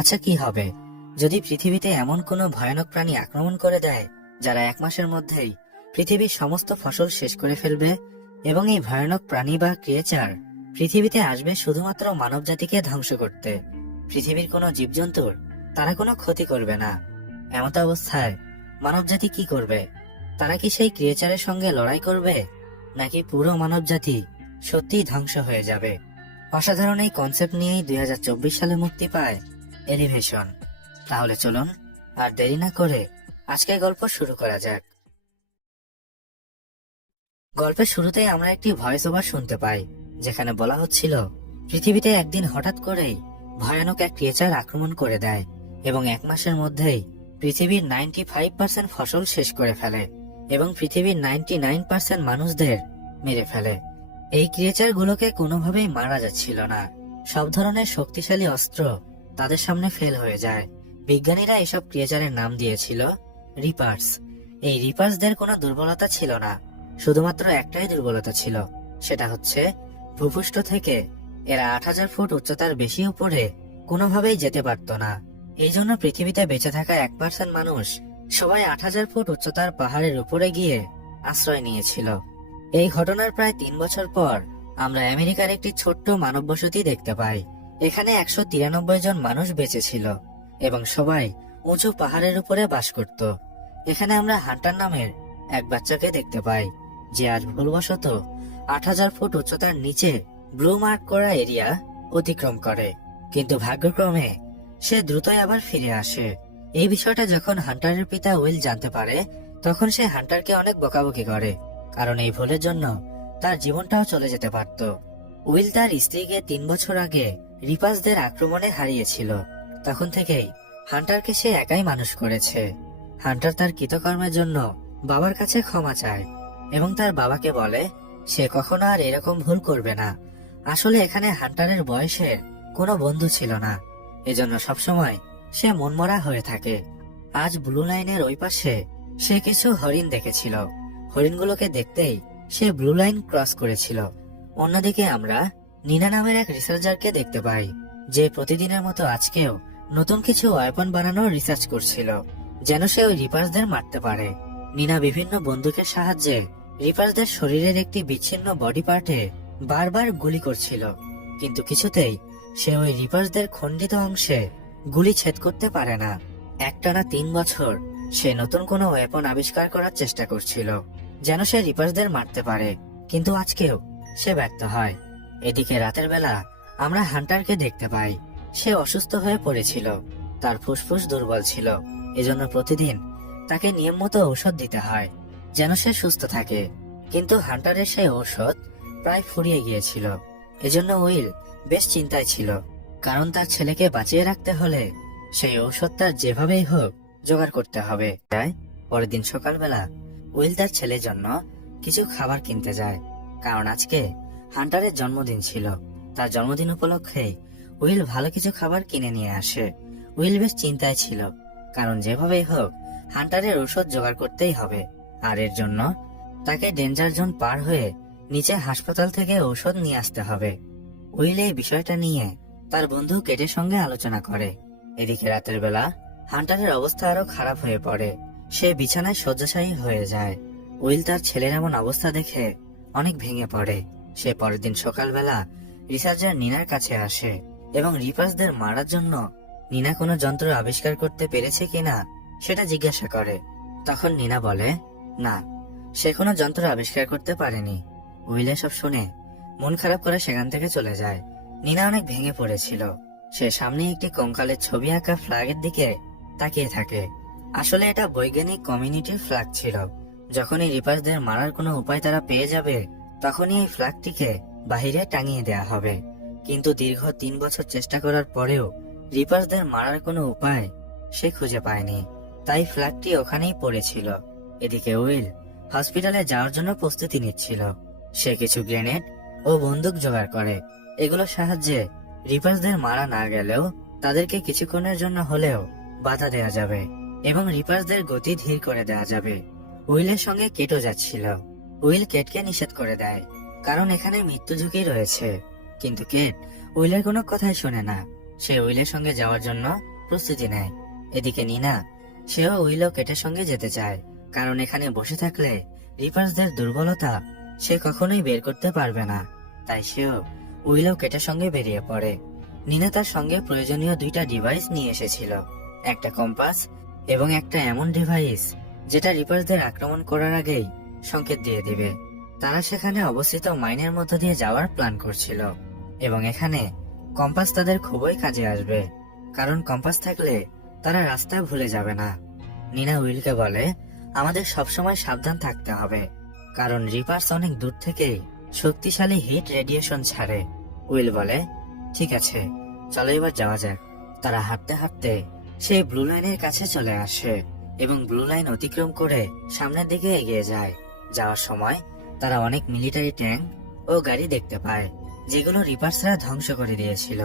আচ্ছা, কি হবে যদি পৃথিবীতে এমন কোনো ভয়ানক প্রাণী আক্রমণ করে দেয় যারা 1 মাসের মধ্যেই পৃথিবীর সমস্ত ফসল শেষ করে ফেলবে, এবং এই ভয়ানক প্রাণী বা ক্রিয়েচার পৃথিবীতে আসবে শুধুমাত্র মানব জাতিকে ধ্বংস করতে। পৃথিবীর কোনো জীবজন্তুর তারা কোনো ক্ষতি করবে না। এমত অবস্থায় মানব জাতি কি করবে? তারা কি সেই ক্রিয়েচারের সঙ্গে লড়াই করবে, নাকি পুরো মানব জাতি সত্যিই ধ্বংস হয়ে যাবে? অসাধারণ এই কনসেপ্ট নিয়েই 2024 সালে মুক্তি পায় এলিভেশন। তাহলে চলুন আর দেরি না করে আজকের গল্প শুরু করা যাক। গল্পের শুরুতেই আমরা একটি ভয়েস ওভার শুনতে পাই, যেখানে বলা হচ্ছিল পৃথিবীতে একদিন হঠাৎ করেই ভয়ানক এক ক্রিয়েচার আক্রমণ করে দেয় এবং 1 মাসের মধ্যেই পৃথিবীর 95% ফসল শেষ করে ফেলে এবং পৃথিবীর 99% মানুষদের মেরে ফেলে। এই ক্রিয়েচার গুলোকে কোনোভাবেই মারা যাচ্ছিল না। সব ধরনের শক্তিশালী অস্ত্র তাদের সামনে ফেল হয়ে যায়। বিজ্ঞানীরা এসব ক্রিয়েচারের নাম দিয়েছিল রিপার্স। এই রিপার্সদের কোনো দুর্বলতা ছিল না, শুধুমাত্র একটাই দুর্বলতা ছিল, সেটা হচ্ছে ভূপৃষ্ঠ থেকে এরা 8000 ফুট উচ্চতার বেশি উপরে কোনোভাবেই যেতে পারত না। এই জন্য পৃথিবীতে বেঁচে থাকা 1% মানুষ সবাই 8000 ফুট উচ্চতার পাহাড়ের উপরে গিয়ে আশ্রয় নিয়েছিল। এই ঘটনার প্রায় 3 বছর পর আমরা আমেরিকার একটি ছোট্ট মানব বসতি দেখতে পাই। এখানে 193 জন মানুষ বেঁচে ছিল এবং সবাই উঁচু পাহাড়ের উপরে বাস করত। এখানে আমরা হান্টার নামের এক বাচ্চাকে দেখতে পাই, যে আজ ভুলবশত 8000 ফুট উচ্চতার নিচে ব্লু মার্ক করা এরিয়া অতিক্রম করে, কিন্তু ভাগ্যক্রমে সে দ্রুতই আবার ফিরে আসে। এই বিষয়টা যখন হান্টারের পিতা উইল জানতে পারে, তখন সে হান্টারকে অনেক বকাবকি করে, কারণ এই ভুলের জন্য তার জীবনটাও চলে যেতে পারত। উইল তার স্ত্রীকে 3 বছর আগে রিপার্সদের আক্রমণে হারিয়েছিল। তখন থেকেই হান্টারকে সে একাই মানুষ করেছে। হান্টার তার কৃতকর্মের জন্য বাবার কাছে ক্ষমা চায় এবং তার বাবাকে বলে সে কখনো আর এরকম ভুল করবে না। আসলে এখানে হান্টারের বয়সের কোনো বন্ধু ছিল না, এজন্য সবসময় সে মনমরা হয়ে থাকে। আজ ব্লু লাইনের ওই পাশে সে কিছু হরিণ দেখেছিল। হরিণগুলোকে দেখতেই সে ব্লু লাইন ক্রস করেছিল। অন্যদিকে আমরা নিনা নামের এক রিসার্চারকে দেখতে পাই, যে প্রতিদিনের মতো আজকেও নতুন কিছু ওয়েপন বানানোর রিসার্চ করছিল, যেন সে ওই রিপার্সদের মারতে পারে। নিনা বিভিন্ন বন্দুকের সাহায্যে রিপার্সদের শরীরের একটি বিচ্ছিন্ন বডি পার্টে বারবার গুলি করছিল, কিন্তু কিছুতেই সে ওই রিপার্সদের খণ্ডিত অংশে গুলি ছেদ করতে পারে না। একটানা 3 বছর সে নতুন কোনো ওয়েপন আবিষ্কার করার চেষ্টা করছিল, যেন সে রিপার্সদের মারতে পারে, কিন্তু আজকেও সে ব্যর্থ হয়। এদিকে রাতের বেলা আমরা হান্টারকে দেখতে পাই। সে অসুস্থ হয়ে পড়েছিল, তার ফুসফুস দুর্বল ছিল, এজন্য প্রতিদিন তাকে নিয়ম মতো ঔষধ দিতে হয় যেন সে সুস্থ থাকে। কিন্তু হান্টারের সেই ঔষধ প্রায় ফুরিয়ে গিয়েছিল, এজন্য উইল বেশ চিন্তায় ছিল, কারণ তার ছেলেকে বাঁচিয়ে রাখতে হলে সেই ঔষধ তার যেভাবেই হোক জোগাড় করতে হবে। তাই পরের দিন সকালবেলা উইল তার ছেলের জন্য কিছু খাবার কিনতে যায়, কারণ আজকে হান্টারের জন্মদিন ছিল। তার জন্মদিন উপলক্ষে উইল ভালো কিছু খাবার কিনে নিয়ে আসে। উইল বেশ চিন্তায় ছিল, কারণ যেভাবেই হোক হান্টারের ঔষধ জোগাড় করতেই হবে, আর এর জন্য তাকে ডেঞ্জার জোন পার হয়ে নিচে হাসপাতাল থেকে ঔষধ নিয়ে আসতে হবে। উইল এই বিষয়টা নিয়ে তার বন্ধু কেটের সঙ্গে আলোচনা করে। এদিকে রাতের বেলা হান্টারের অবস্থা আরো খারাপ হয়ে পড়ে। সে বিছানায় শয্যাশায়ী হয়ে যায়। উইল তার ছেলের এমন অবস্থা দেখে অনেক ভেঙে পড়ে। সে পরের দিন সকালবেলা রিসার্চার নিনার কাছে আসে এবং রিপার্সদের মারার জন্য নিনা কোনো যন্ত্র আবিষ্কার করতে পেরেছে কিনা সেটা জিজ্ঞাসা করে। তখন নিনা বলে না, সে কোনো যন্ত্র আবিষ্কার করতে পারেনি। উইল সব শুনে মন খারাপ করে সেখান থেকে চলে যায়। নিনা অনেক ভেঙে পড়েছিল। সে সামনে একটি কঙ্কালের ছবি আঁকা ফ্ল্যাগের দিকে তাকিয়ে থাকে। আসলে এটা বৈজ্ঞানিক কমিউনিটির ফ্ল্যাগ ছিল। যখনই রিপার্সদের মারার কোনো উপায় তারা পেয়ে যাবে, তখনই এই ফ্ল্যাগটিকে বাহিরে টাঙিয়ে দেয়া হবে। কিন্তু দীর্ঘ 3 বছর চেষ্টা করার পরেও রিপার্সদের মারার কোনো উপায় সে খুঁজে পায়নি, তাই ফ্ল্যাগটি ওখানেই পড়েছিল। এদিকে উইল হসপিটালে যাওয়ার জন্য প্রস্তুতি নিচ্ছিল। সে কিছু গ্রেনেড ও বন্দুক জোগাড় করে। এগুলোর সাহায্যে রিপার্সদের মারা না গেলেও তাদেরকে কিছুক্ষণের জন্য হলেও বাধা দেওয়া যাবে এবং রিপার্সদের গতি ধীর করে দেওয়া যাবে। উইলের সঙ্গে কেটও যাচ্ছিল। উইল কেটকে নিষেধ করে দেয়, কারণ এখানে মৃত্যু ঝুঁকি রয়েছে। কিন্তু কেট উইলের কোনো কথাই শোনে না। সে উইলের সঙ্গে যাওয়ার জন্য প্রস্তুতি নেয়। এদিকে নিনা, সেও উইল ও কেটের সঙ্গে যেতে চায়, কারণ এখানে বসে থাকলে রিপার্সদের দুর্বলতা সে কখনোই বের করতে পারবে না। তাই সেও উইল ও কেটের সঙ্গে বেরিয়ে পড়ে। নিনা তার সঙ্গে প্রয়োজনীয় 2টা ডিভাইস নিয়ে এসেছিল, একটা কম্পাস এবং একটা এমন ডিভাইস যেটা রিপার্সদের আক্রমণ করার আগেই সংকেত দিয়ে দিবে। তারা সেখানে অবস্থিত মাইনের মধ্য দিয়ে যাওয়ার প্ল্যান করছিল, এবং এখানে কম্পাস তাদের খুবই কাজে আসবে, কারণ কম্পাস থাকলে তারা রাস্তা ভুলে যাবে না। নিনা উইলকে বলে, আমাদের সবসময় সাবধান থাকতে হবে, কারণ রিপার্স অনেক দূর থেকেই শক্তিশালী হিট রেডিয়েশন ছাড়ে। উইল বলে, ঠিক আছে, চলো এবার যাওয়া যাক। তারা হাঁটতে হাঁটতে সেই ব্লু লাইনের কাছে চলে আসে এবং ব্লু লাইন অতিক্রম করে সামনের দিকে এগিয়ে যায়। যাওয়ার সময় তারা অনেক মিলিটারি ট্যাঙ্ক ও গাড়ি দেখতে পায়, যেগুলো রিপার্সরা ধ্বংস করে দিয়েছিল।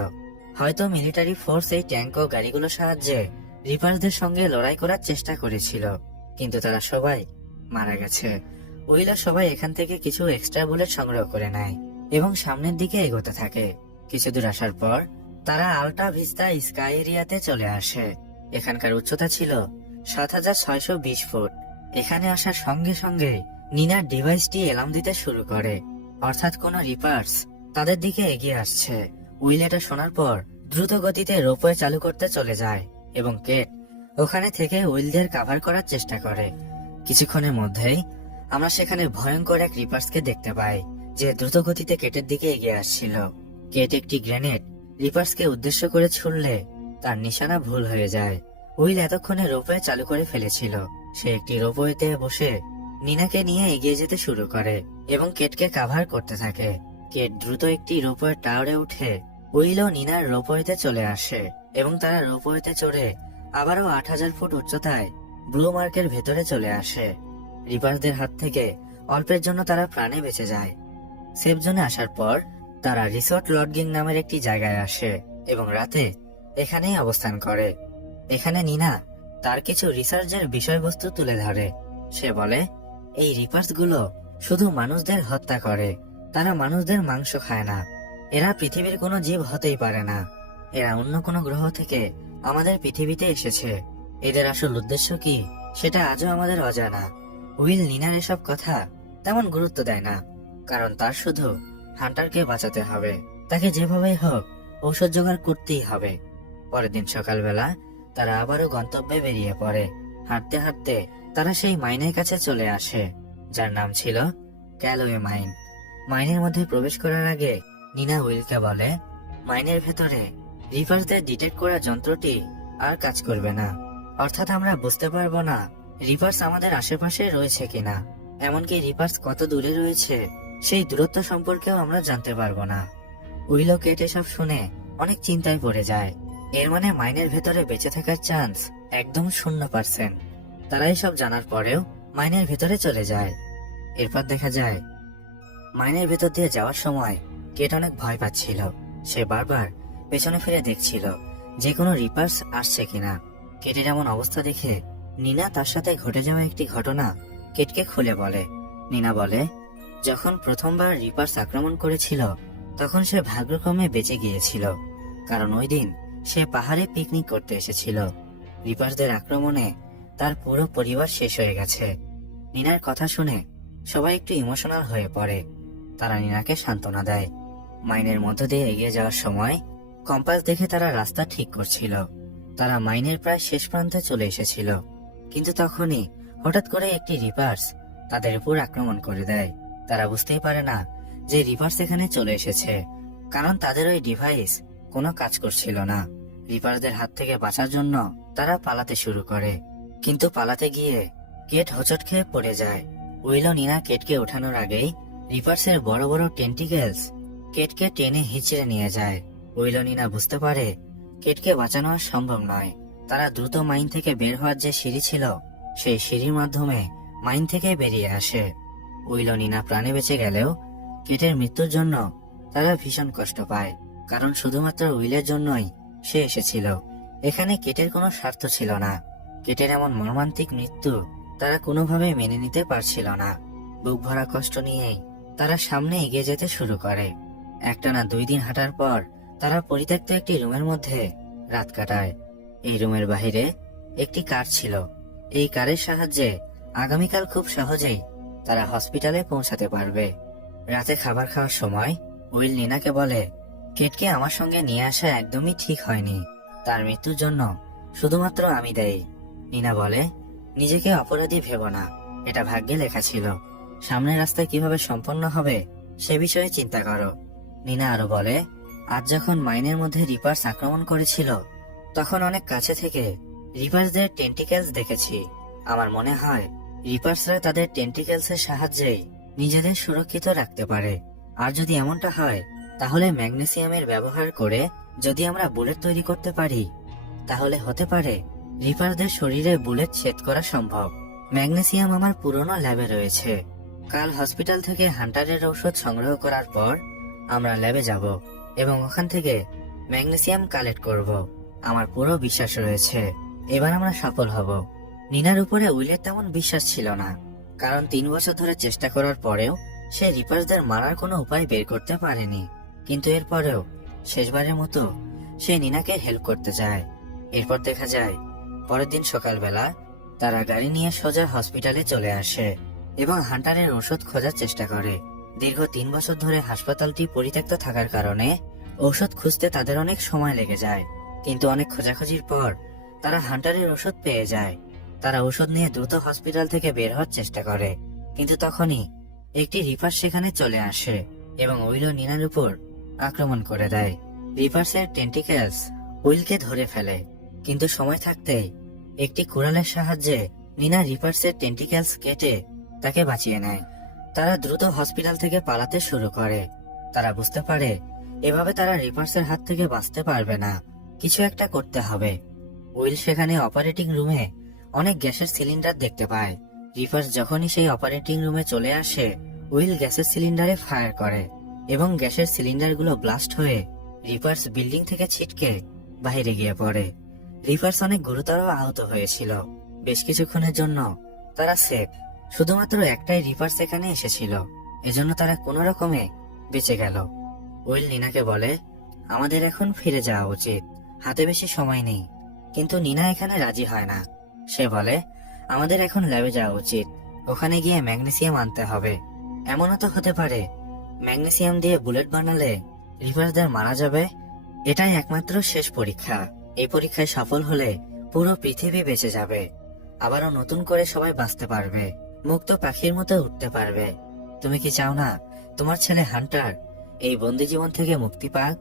হয়তো মিলিটারি ফোর্স এই ট্যাঙ্ক ও গাড়িগুলোর সাহায্যে রিপার্সদের সঙ্গে লড়াই করার চেষ্টা করেছিল, কিন্তু তারা সবাই মারা গেছে। উইলা সবাই এখান থেকে কিছু এক্সট্রা বুলেট সংগ্রহ করে নেয় এবং সামনের দিকে এগোতে থাকে। কিছু দূর আসার পর তারা আল্টা ভিস্তা স্কাই এরিয়াতে চলে আসে। এখানকার উচ্চতা ছিল 7620 ফুট। এখানে আসার সঙ্গে সঙ্গে নিনার ডিভাইসটি অ্যালার্ম দিতে শুরু করে, অর্থাৎ কোনো রিপার্স তাদের দিকে এগিয়ে আসছে। উইল এটা শোনার পর দ্রুত গতিতে রোপওয়ে চালু করতে চলে যায় এবং কেট ওখানে থেকে উইলদের কাভার করার চেষ্টা করে। কিছুক্ষণের মধ্যেই আমরা সেখানে ভয়ঙ্কর এক রিপার্সকে দেখতে পাই, যে দ্রুত গতিতে কেটের দিকে এগিয়ে আসছিল। কেট একটি গ্রেনেড রিপার্সকে উদ্দেশ্য করে ছুড়লে তার নিশানা ভুল হয়ে যায়। উইল এতক্ষণে রোপওয়ে চালু করে ফেলেছিল। সে একটি রোপওয়েতে বসে নিনাকে নিয়ে এগিয়ে যেতে শুরু করে এবং কেটকে কাভার করতে থাকে। কেট দ্রুত একটি রোপওয়ে টাওয়ারে উঠে উইল ও নিনার রোপওয়েতে চলে আসে এবং তারা রোপওয়েতে চড়ে আবারও 8000 ফুট উচ্চতায় ব্লু মার্কের ভেতরে চলে আসে। রিপার্সদের হাত থেকে অল্পের জন্য তারা প্রাণে বেঁচে যায়। সেফ জোনে আসার পর তারা রিসোর্ট লডগিং নামের একটি জায়গায় আসে এবং রাতে এখানেই অবস্থান করে। এখানে নিনা তার কিছু রিসার্চের বিষয়বস্তু তুলে ধরে। সে বলে, এই রিপার্সগুলো শুধু মানুষদের হত্যা করে, তারা মানুষদের মাংস খায় না। এরা পৃথিবীর কোনো জীব হতেই পারে না। এরা অন্য কোনো গ্রহ থেকে আমাদের পৃথিবীতে এসেছে। এদের আসল উদ্দেশ্য কি সেটা আজও আমাদের অজানা। উইল নিনার এসব কথা তেমন গুরুত্ব দেয় না, কারণ তার শুধু হান্টারকে বাঁচাতে হবে। তাকে যেভাবেই হোক ঔষধ জোগাড় করতেই হবে। পরের দিন সকালবেলা তারা আবারও গন্তব্যে বেরিয়ে পড়ে। হাঁটতে হাঁটতে তারা সেই মাইনের কাছে চলে আসে, যার নাম ছিল ক্যালোয়ে মাইন। মাইনের মধ্যে প্রবেশ করার আগে নিনা উইলকে বলে, মাইনের ভেতরে রিপার্সদের ডিটেক্ট করা যন্ত্রটি আর কাজ করবে না, অর্থাৎ আমরা বুঝতে পারবো না রিপার্স আমাদের আশেপাশে রয়েছে কিনা। এমনকি রিপার্স কত দূরে রয়েছে সেই দূরত্ব সম্পর্কেও আমরা জানতে পারবো না। উইল ও কেট এসব শুনে অনেক চিন্তায় পড়ে যায়। এর মানে মাইনের ভেতরে বেঁচে থাকার চান্স একদম 0%। তারা এসব জানার পরেও মাইনের ভেতরে চলে যায়। এরপর দেখা যায় মাইনের ভেতর দিয়ে যাওয়ার সময় কেট অনেক ভয় পাচ্ছিল। সে বারবার পেছনে ফিরে দেখছিল যে কোনো রিপার্স আসছে কিনা। কেটের এমন অবস্থা দেখে নিনা তার সাথে ঘটে যাওয়া একটি ঘটনা কেটকে খুলে বলে। নিনা বলে, যখন প্রথমবার রিপার্স আক্রমণ করেছিল তখন সে ভাগ্যক্রমে বেঁচে গিয়েছিল, কারণ ওই দিন সে পাহাড়ে পিকনিক করতে এসেছিল। রিপার্সদের আক্রমণে তার পুরো পরিবার শেষ হয়ে গেছে। নিনার কথা শুনে সবাই একটু ইমোশনাল হয়ে পড়ে। তারা নিনাকে সান্ত্বনা দেয়। মাইনের মধ্য দিয়ে এগিয়ে যাওয়ার সময় কম্পাস দেখে তারা রাস্তা ঠিক করছিল। তারা মাইনের প্রায় শেষ প্রান্তে চলে এসেছিল, কিন্তু তখনই হঠাৎ করে একটি রিপার্স তাদের উপর আক্রমণ করে দেয়। তারা বুঝতেই পারে না যে রিপার্স এখানে চলে এসেছে, কারণ তাদের ওই ডিভাইস কোনো কাজ করছিল না। রিপার্সদের হাত থেকে বাঁচার জন্য তারা পালাতে শুরু করে, কিন্তু পালাতে গিয়ে কেট হোঁচট খেয়ে পড়ে যায়। উইল ও নিনা কেটকে ওঠানোর আগেই রিপার্সের বড় বড় টেন্টিকেলস কেটকে টেনে হিঁচড়ে নিয়ে যায়। উইল ও নিনা বুঝতে পারে কেটকে বাঁচানো আর সম্ভব নয়। তারা দ্রুত মাইন থেকে বের হওয়ার যে সিঁড়ি ছিল সেই সিঁড়ির মাধ্যমে মাইন থেকে বেরিয়ে আসে। উইল ও নিনা প্রাণে বেঁচে গেলেও কেটের মৃত্যুর জন্য তারা ভীষণ কষ্ট পায়, কারণ শুধুমাত্র উইলের জন্যই সে এসেছিল। এখানে কেটের কোনো স্বার্থ ছিল না। কেটের এমন মর্মান্তিক মৃত্যু তারা কোনোভাবে মেনে নিতে পারছিল না। বুক ভরা কষ্ট নিয়েই তারা সামনে এগিয়ে যেতে শুরু করে। একটানা 2 দিন হাঁটার পর তারা পরিত্যক্ত একটি রুমের মধ্যে রাত কাটায়। এই রুমের বাহিরে একটি কার ছিল। এই কারের সাহায্যে আগামীকাল খুব সহজেই তারা হসপিটালে পৌঁছাতে পারবে। রাতে খাবার খাওয়ার সময় উইল নিনাকে বলে, কেটকে আমার সঙ্গে নিয়ে আসা একদমই ঠিক হয়নি। তার মৃত্যুর জন্য শুধুমাত্র আমি দায়ী। নিনা বলে, নিজেকে অপরাধী ভেবো না, এটা ভাগ্যে লেখা ছিল। সামনের রাস্তায় কিভাবে সম্পন্ন হবে সে বিষয়ে চিন্তা করো। নিনা আরো বলে, আজ যখন মাইনের মধ্যে রিপার্স আক্রমণ করেছিল তখন অনেক কাছে থেকে রিপার্সদের টেন্টিকেলস দেখেছি। আমার মনে হয় রিপার্সরা তাদের টেন্টিকেলসের সাহায্যেই নিজেদের সুরক্ষিত রাখতে পারে। আর যদি এমনটা হয় তাহলে ম্যাগনেসিয়ামের ব্যবহার করে যদি আমরা বুলেট তৈরি করতে পারি তাহলে হতে পারে রিপারদের শরীরে বুলেট ছেদ করা সম্ভব। ম্যাগনেসিয়াম আমার পুরনো ল্যাবে রয়েছে। কাল হসপিটাল থেকে হান্টারের ঔষধ সংগ্রহ করার পর আমরা ল্যাবে যাব এবং ওখান থেকে ম্যাগনেসিয়াম কালেক্ট করব। আমার পুরো বিশ্বাস রয়েছে এবার আমরা সফল হব। নিনার উপরে উইলের তেমন বিশ্বাস ছিল না, কারণ 3 বছর ধরে চেষ্টা করার পরেও সে রিপার্সদের মারার কোনো উপায় বের করতে পারেনি। কিন্তু এরপরেও শেষবারের মতো সে নিনাকে হেল্প করতে যায়। এরপর দেখা যায় পরের দিন সকালবেলা তারা গাড়ি নিয়ে সোজা হসপিটালে চলে আসে এবং হান্টারের ঔষধ খোঁজার চেষ্টা করে। দীর্ঘ 3 বছর ধরে হাসপাতালটি পরিত্যক্ত থাকার কারণে ঔষধ খুঁজতে তাদের অনেক সময় লেগে যায়। কিন্তু অনেক খোঁজাখুঁজির পর তারা হান্টারের ঔষধ পেয়ে যায়। তারা ঔষধ নিয়ে দ্রুত হসপিটাল থেকে বের হওয়ার চেষ্টা করে, কিন্তু তখনই একটি রিপার সেখানে চলে আসে এবং উইল ও নিনার উপর আক্রমণ করে দেয়। রিপার্সের টেন্টিকেলস উইলকে ধরে ফেলে, কিন্তু সময় থাকতেই একটি কুড়ালের সাহায্যে নিনা রিপার্সের টেন্টিকেলস কেটে তাকে বাঁচিয়ে নেয়। তারা দ্রুত হসপিটাল থেকে পালাতে শুরু করে। তারা বুঝতে পারে এভাবে তারা রিপার্সের হাত থেকে বাঁচতে পারবে না, কিছু একটা করতে হবে। উইল সেখানে অপারেটিং রুমে অনেক গ্যাসের সিলিন্ডার দেখতে পায়। রিপার্স যখনই সেই অপারেটিং রুমে চলে আসে উইল গ্যাসের সিলিন্ডারে ফায়ার করে এবং গ্যাসের সিলিন্ডারগুলো ব্লাস্ট হয়ে রিপার্স বিল্ডিং থেকে ছিটকে বাইরে গিয়ে পড়ে। রিপার্স অনেক গুরুতর আহত হয়েছিল। বেশ কিছুক্ষণের জন্য তারা সেফ। শুধুমাত্র একটাই রিপার্স এখানে এসেছিল, এজন্য তারা কোনো রকমে বেঁচে গেল। উইল নিনাকে বলে, আমাদের এখন ফিরে যাওয়া উচিত, হাতে বেশি সময় নেই। কিন্তু নিনা এখানে রাজি হয় না। সে বলে, আমাদের এখন ল্যাবে যাওয়া উচিত, ওখানে গিয়ে ম্যাগনেসিয়াম আনতে হবে। এমনও তো হতে পারে ম্যাগনেসিয়াম দিয়ে বুলেট বানালে রিপার্সদের মারা যাবে। এটাই একমাত্র শেষ পরীক্ষা। এই পরীক্ষায় সফল হলে পুরো পৃথিবী বেঁচে যাবে, আবারও নতুন করে সবাই বাঁচতে পারবে, মুক্ত পাখির মতো উঠতে পারবে। তুমি কি চাও না তোমার ছেলে হান্টার এই বন্দি জীবন থেকে মুক্তি পাক?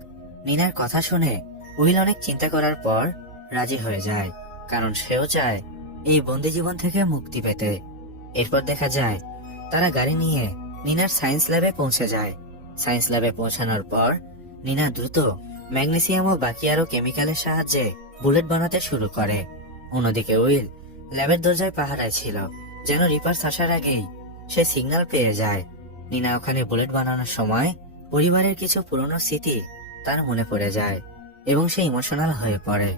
নিনার কথা শুনে উইল অনেক চিন্তা করার পর রাজি হয়ে যায়, কারণ সেও চায় এই বন্দি জীবন থেকে মুক্তি পেতে। এরপর দেখা যায় তারা গাড়ি নিয়ে নিনার সায়েন্স ল্যাবে পৌঁছে যায়। সায়েন্স ল্যাবে পৌঁছানোর পর নিনা দ্রুত ম্যাগনেসিয়াম ও বাকি আরো কেমিক্যালের সাহায্যে বুলেট বানাতে শুরু করে। অন্যদিকে উইল ল্যাবের দরজায় পাহারায় ছিল, যেন রিপার্স আসার আগেই সে সিগন্যাল পেয়ে যায়। নিনা ওখানে বুলেট বানানোর সময় পরিবারের কিছু পুরনো স্মৃতি তার মনে পড়ে যায় এবং সে ইমোশনাল হয়ে পড়ে।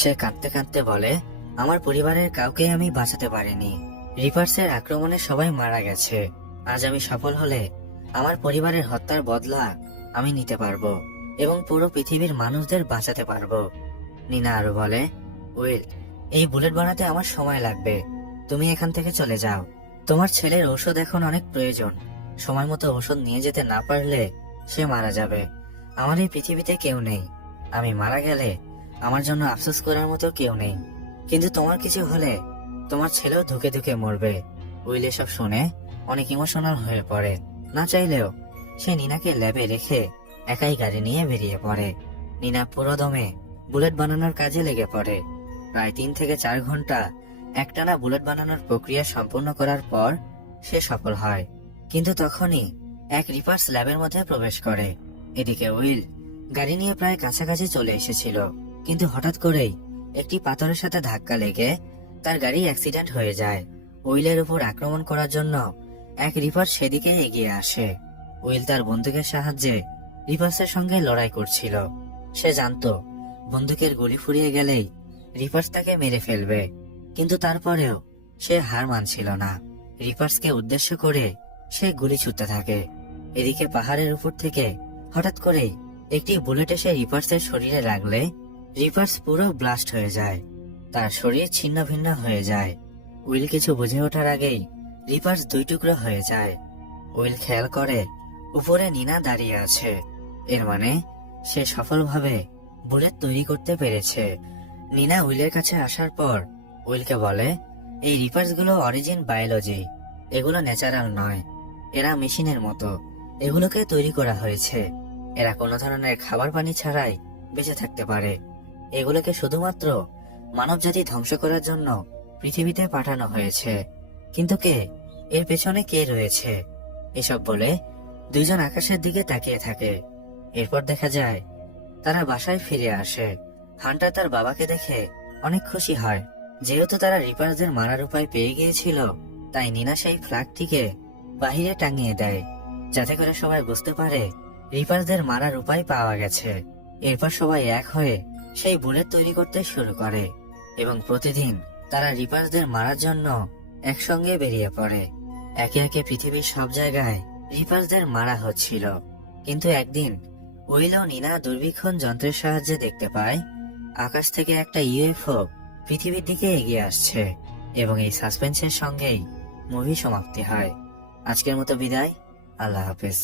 সে কাঁদতে কাঁদতে বলে, আমার পরিবারের কাউকে আমি বাঁচাতে পারিনি, রিপার্সের আক্রমণে সবাই মারা গেছে। আজ আমি সফল হলে আমার পরিবারের হত্যার বদলা আমি নিতে পারবো এবং পুরো পৃথিবীর মানুষদের বাঁচাতে পারবো। নিনা আরো বলে, উইল, এই বুলেট বানাতে আমার সময় লাগবে, তুমি এখান থেকে চলে যাও। তোমার ছেলের ঔষধ এখন অনেক প্রয়োজন, সময় মতো ঔষধ নিয়ে যেতে না পারলে সে মারা যাবে। আমার এই পৃথিবীতে কেউ নেই, আমি মারা গেলে আমার জন্য আফসোস করার মতো কেউ নেই, কিন্তু তোমার কিছু হলে তোমার ছেলেও ধুকে ধুকে মরবে। উইল এসব শুনে অনেক ইমোশনাল হয়ে পড়ে। না চাইলেও সে নিনাকে ল্যাবে রেখে একাই গাড়ি নিয়ে বেরিয়ে পড়ে। নিনা পুরো দমে বুলেট বানানোর কাজে লেগে পড়ে। প্রায় 3 থেকে 4 ঘন্টা একটানা বুলেট বানানোর প্রক্রিয়া সম্পূর্ণ করার পর সে সফল হয়। কিন্তু তখনই এক রিপার্স ল্যাবের মধ্যে প্রবেশ করে। এদিকে উইল গাড়ি নিয়ে প্রায় কাছাকাছি চলে এসেছিল, কিন্তু হঠাৎ করেই একটি পাথরের সাথে ধাক্কা লেগে তার গাড়ি অ্যাক্সিডেন্ট হয়ে যায়। উইলের উপর আক্রমণ করার জন্য এক রিপার্স সেদিকে এগিয়ে আসে। উইল তার বন্দুকের সাহায্যে রিপার্সের সঙ্গে লড়াই করছিল। সে জানতো বন্দুকের গুলি ফুরিয়ে গেলেই রিপার্স তাকে মেরে ফেলবে, কিন্তু তারপরেও সে হার মানছিল না। রিপার্সকে উদ্দেশ্য করে সে গুলি ছুটতে থাকে। এদিকে পাহাড়ের উপর থেকে হঠাৎ করেই একটি বুলেট এসে রিপার্সের শরীরে লাগলে রিপার্স পুরো ব্লাস্ট হয়ে যায়, তার শরীর ছিন্ন ভিন্ন হয়ে যায়। উইল কিছু বুঝে ওঠার আগেই রিপার্স দুই টুকরো হয়ে যায়। উইল খেয়াল করে উপরে নিনা দাঁড়িয়ে আছে, এর মানে সে সফলভাবে বুলেট তৈরি করতে পেরেছে। নিনা উইলের কাছে আসার পর উইলকে বলে, এই রিপার্স গুলো অরিজিন বায়োলজি, এগুলো ন্যাচারাল নয়, এরা মেশিনের মতো, এগুলোকে তৈরি করা হয়েছে। এরা কোনো ধরনের খাবার পানি ছাড়াই বেঁচে থাকতে পারে। এগুলোকে শুধুমাত্র মানবজাতি ধ্বংস করার জন্য পৃথিবীতে পাঠানো হয়েছে। কিন্তু এর পেছনে কে রয়েছে? এসব বলে দুইজন আকাশের দিকে তাকিয়ে থাকে। এরপর দেখা যায় তারা বাসায় ফিরে আসে। হান্টার তার বাবাকে দেখে অনেক খুশি হয়। যেহেতু তারা রিপার্সদের মারার উপায় পেয়ে গিয়েছিল, তাই নিনা সেই ফ্ল্যাগটিকে বাহিরে টাঙিয়ে দেয়, যাতে করে সবাই বুঝতে পারে রিপার্সদের মারার উপায় পাওয়া গেছে। এরপর সবাই এক হয়ে সেই বুলেট তৈরি করতে শুরু করে এবং প্রতিদিন তারা রিপার্সদের মারার জন্য একসঙ্গে বেরিয়ে পড়ে। একে একে পৃথিবীর সব জায়গায় রিপার্সদের মারা হচ্ছিল। কিন্তু একদিন উইল ও নিনা দূরবীক্ষণ যন্ত্রের সাহায্যে দেখতে পায় আকাশ থেকে একটা ইউএফও পৃথিবীর দিকে এগিয়ে আসছে, এবং এই সাসপেন্সের সঙ্গেই মুভি সমাপ্তি হয়। আজকের মতো বিদায়, আল্লাহ হাফেজ।